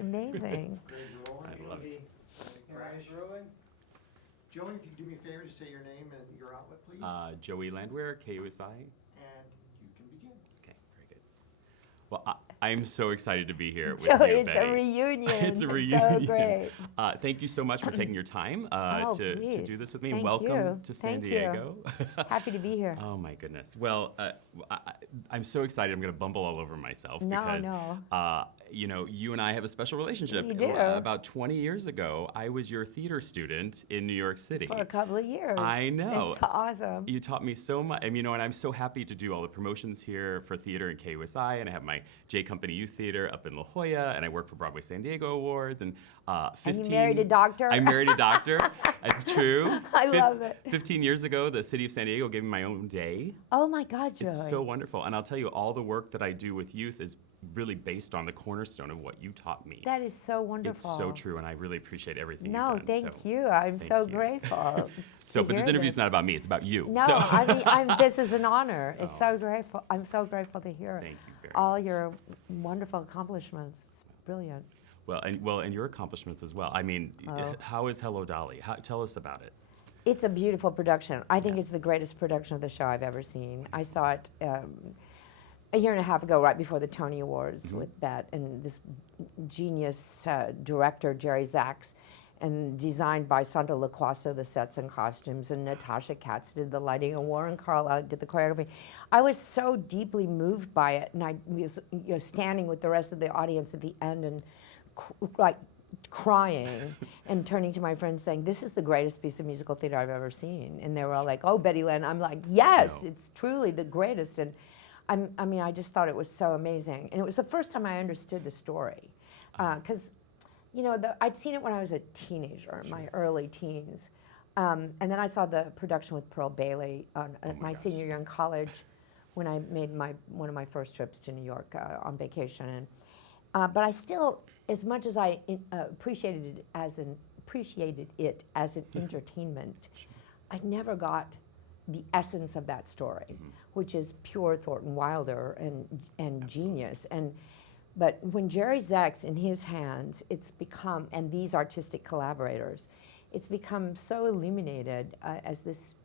Amazing. I love it. Joey, if you do me a favor to say your name and your outlet, please. Joey Landwehr, KUSI. And you can begin. Okay, very good. Well, I'm so excited to be here with Joey, you, it's Betty. a reunion. It's a So reunion. great. Thank you so much for taking your time to please. do this with me. Thank Welcome you. to San Thank you. Diego. Happy to be here. Oh my goodness. Well, I'm so excited. I'm going to bumble all over myself No, because no. you and I have a special relationship. We do. About 20 years ago, I was your theater student in New York City. For a couple of years. I know. It's awesome. You taught me so much, and I'm so happy to do all the promotions here for theater in KUSI, and I have my J Company Youth Theater up in La Jolla, and I work for Broadway San Diego Awards, and 15. And you married a doctor? I married a doctor. That's true. I love it. 15 years ago, the city of San Diego gave me my own day. Oh my God, Joey. It's so wonderful, and I'll tell you, all the work that I do with youth is really based on the cornerstone of what you taught me. That is so wonderful. It's so true, and I really appreciate everything No, you've done. thank you. I'm thank so you. grateful. So, but this hear interview's not about me, it's about you. No, So. I mean, this is an honor. It's Oh. so grateful. I'm so grateful to hear Thank you very all your wonderful accomplishments. It's brilliant. Well, and your accomplishments as well. I mean, how is Hello, Dolly? Tell us about it. It's a beautiful production. I think it's the greatest production of the show I've ever seen. I saw it a year and a half ago, right before the Tony Awards with Bet, and this genius director, Jerry Zaks, and designed by Sandro Laquasto, the sets and costumes, and Natasha Katz did the lighting, and Warren Carlisle did the choreography. I was so deeply moved by it, and I was standing with the rest of the audience at the end and crying and turning to my friends saying, this is the greatest piece of musical theater I've ever seen. And they were all like, oh, Betty Lynn. I'm like, yes, it's truly the greatest. And I just thought it was so amazing. And it was the first time I understood the story. Because, I'd seen it when I was a teenager, in my early teens. And then I saw the production with Pearl Bailey my senior year in college when I made one of my first trips to New York on vacation. But I still, as much as I appreciated it as an entertainment, I never got the essence of that story, which is pure Thornton Wilder and genius. But when Jerry Zaks in his hands, it's become, and these artistic collaborators, it's become so illuminated as this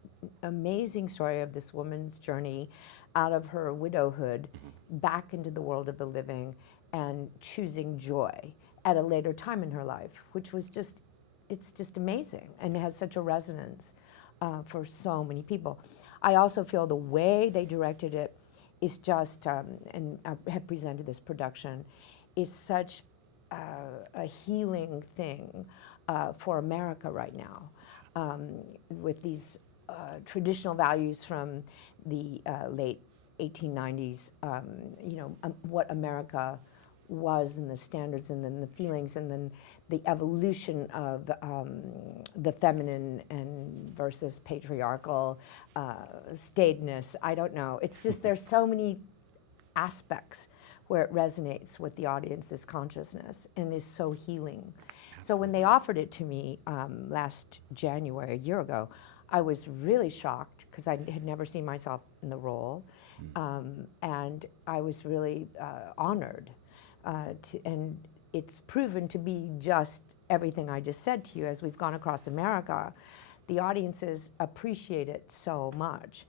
amazing story of this woman's journey out of her widowhood back into the world of the living and choosing joy at a later time in her life, which was it's just amazing and has such a resonance for so many people. I also feel the way they directed it is just, and I have presented this production, is such a healing thing for America right now, with these traditional values from the late 1890s, what America was and the standards and then the feelings and then the evolution of the feminine and versus patriarchal staidness. I don't know. It's just there's so many aspects where it resonates with the audience's consciousness and is so healing. So when they offered it to me last January, a year ago, I was really shocked because I had never seen myself in the role. And I was really honored. And it's proven to be just everything I just said to you. As we've gone across America, the audiences appreciate it so much.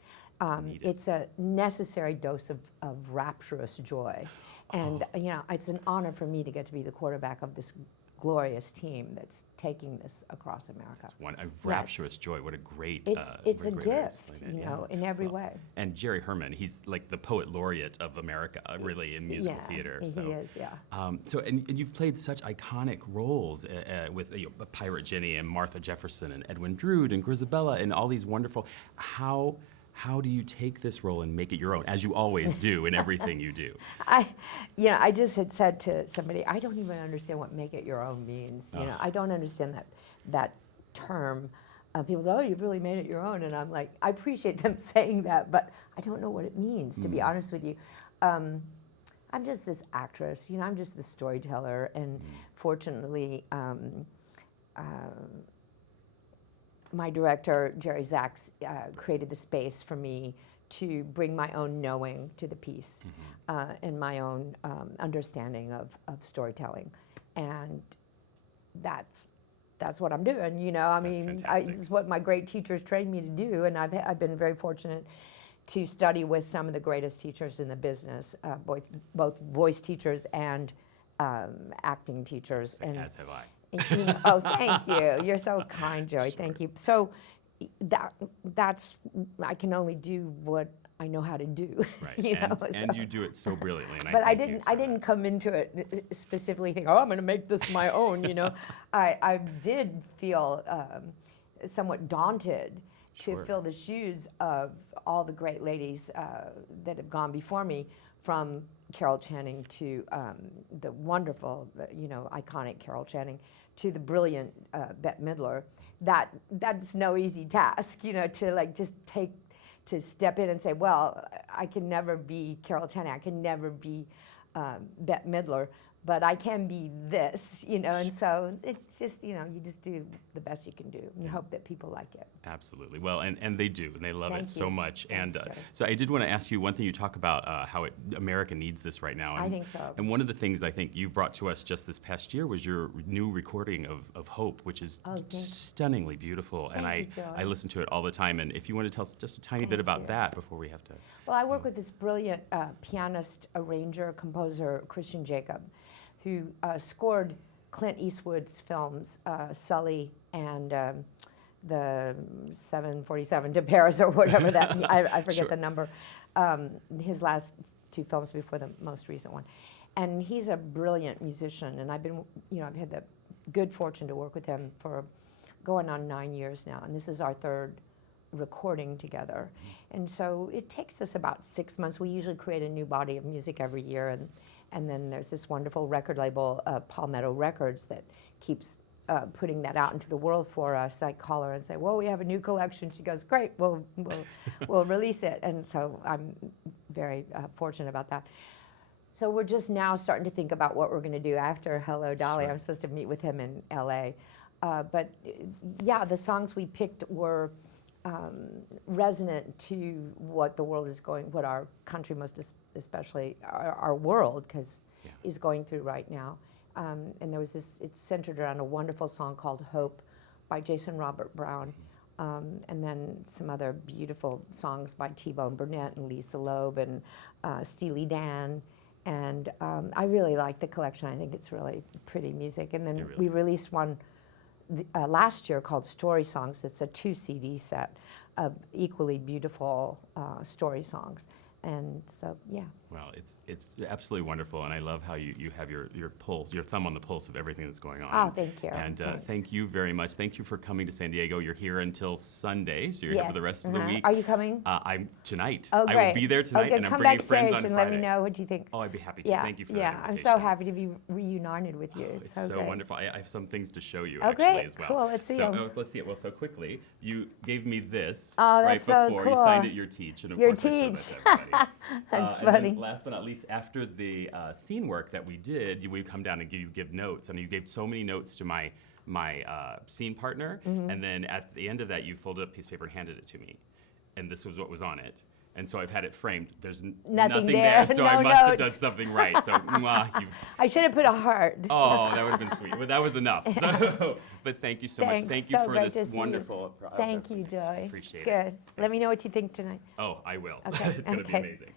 It's a necessary dose of rapturous joy. And it's an honor for me to get to be the quarterback of this glorious team that's taking this across America. That's a rapturous joy. What a great it's a great way to gift, explain it, in every way. And Jerry Herman, he's like the poet laureate of America, really, in musical theater. So. He is, yeah. And you've played such iconic roles with Pirate Jenny and Martha Jefferson and Edwin Drood and Grisabella and all these wonderful. How do you take this role and make it your own, as you always do in everything you do? I just had said to somebody, I don't even understand what "make it your own" means. I don't understand that term. People say, "Oh, you've really made it your own," and I'm like, I appreciate them saying that, but I don't know what it means. To be honest with you, I'm just this actress. I'm just the storyteller, and fortunately. My director, Jerry Zaks, created the space for me to bring my own knowing to the piece and my own understanding of storytelling. and that's what I'm doing. You know, I mean, this is what my great teachers trained me to do, and I've been very fortunate to study with some of the greatest teachers in the business, both voice teachers and acting teachers. And As have I. you know, oh, thank you. You're so kind, Joey. Sure. Thank you. So that's I can only do what I know how to do. Right. You know, and you do it so brilliantly. And but I thank you didn't. I for didn't that. come into it specifically thinking, "Oh, I'm going to make this my own." You know, I did feel somewhat daunted to Sure. fill the shoes of all the great ladies that have gone before me, from Carol Channing to the wonderful, iconic Carol Channing, to the brilliant Bette Midler. That's no easy task, to step in and say, well, I can never be Carol Channing, I can never be Bette Midler, but I can be this, and so it's just, you just do the best you can do and you hope that people like it. Absolutely. Well, and they do, and they love it Thank so you. much. Thanks, And Joey. so I did want to ask you one thing. You talk about how America needs this right now. I think so. And one of the things I think you brought to us just this past year was your new recording of Hope, which is Oh, thank you. stunningly beautiful. And Thank you, I Joey. listen to it all the time. And if you want to tell us just a tiny bit Thank about you. that before we have to. Well, I work with this brilliant pianist, arranger, composer, Christian Jacob, who scored Clint Eastwood's films, Sully and the 747 to Paris, or whatever that, I forget Sure. the number, his last two films before the most recent one. And he's a brilliant musician, and I've had the good fortune to work with him for going on 9 years now, and this is our third recording together. And so it takes us about 6 months. We usually create a new body of music every year, and then there's this wonderful record label, Palmetto Records, that keeps putting that out into the world for us. I call her and say, well, we have a new collection. She goes, great, we'll release it. And so I'm very fortunate about that. So we're just now starting to think about what we're going to do after Hello, Dolly. Sure. I'm supposed to meet with him in LA. But yeah, the songs we picked were resonant to what the world is going, what our country especially our world, because is going through right now. And there was this, it's centered around a wonderful song called Hope by Jason Robert Brown. And then some other beautiful songs by T-Bone Burnett and Lisa Loeb and Steely Dan. And I really like the collection. I think it's really pretty music. And then we released one last year called Story Songs. It's a 2 CD set of equally beautiful story songs. And so, yeah. Well, it's absolutely wonderful, and I love how you have your pulse, your thumb on the pulse of everything that's going on. Oh, thank you. And Thanks. thank you very much. Thank you for coming to San Diego. You're here until Sunday, so you're here for the rest of the week. Are you coming? I'm tonight. Oh, great. I will be there tonight, okay, and I'm come bringing friends backstage on and Friday. let me know what you think. Oh, I'd be happy to. Yeah, Thank you for that yeah. I'm invitation. so happy to be reunited with you. It's so so great. wonderful. I have some things to show you Oh, actually great. as well. Cool. Let's see 'em. Let's see it. Well, so quickly, you gave me this Oh, right that's so before. You cool. signed it, your Teach, and of Your course I showed Teach. that to everybody. That's And then funny. last but not least, after the scene work that we did, we come down and give notes, and you gave so many notes to my scene partner, Mm-hmm. and then at the end of that, you folded up a piece of paper and handed it to me, and this was what was on it. And so I've had it framed. There's nothing there, so no I must have done notes. something right. So, I should have put a heart. oh, that would have been sweet. But that was enough. So, but thank you so much. Thanks. Thank you So for great this to see you. wonderful. Thank you, Joy. Appreciate it. Good. Let me know what you think tonight. Oh, I will. Okay, It's going to be okay. amazing.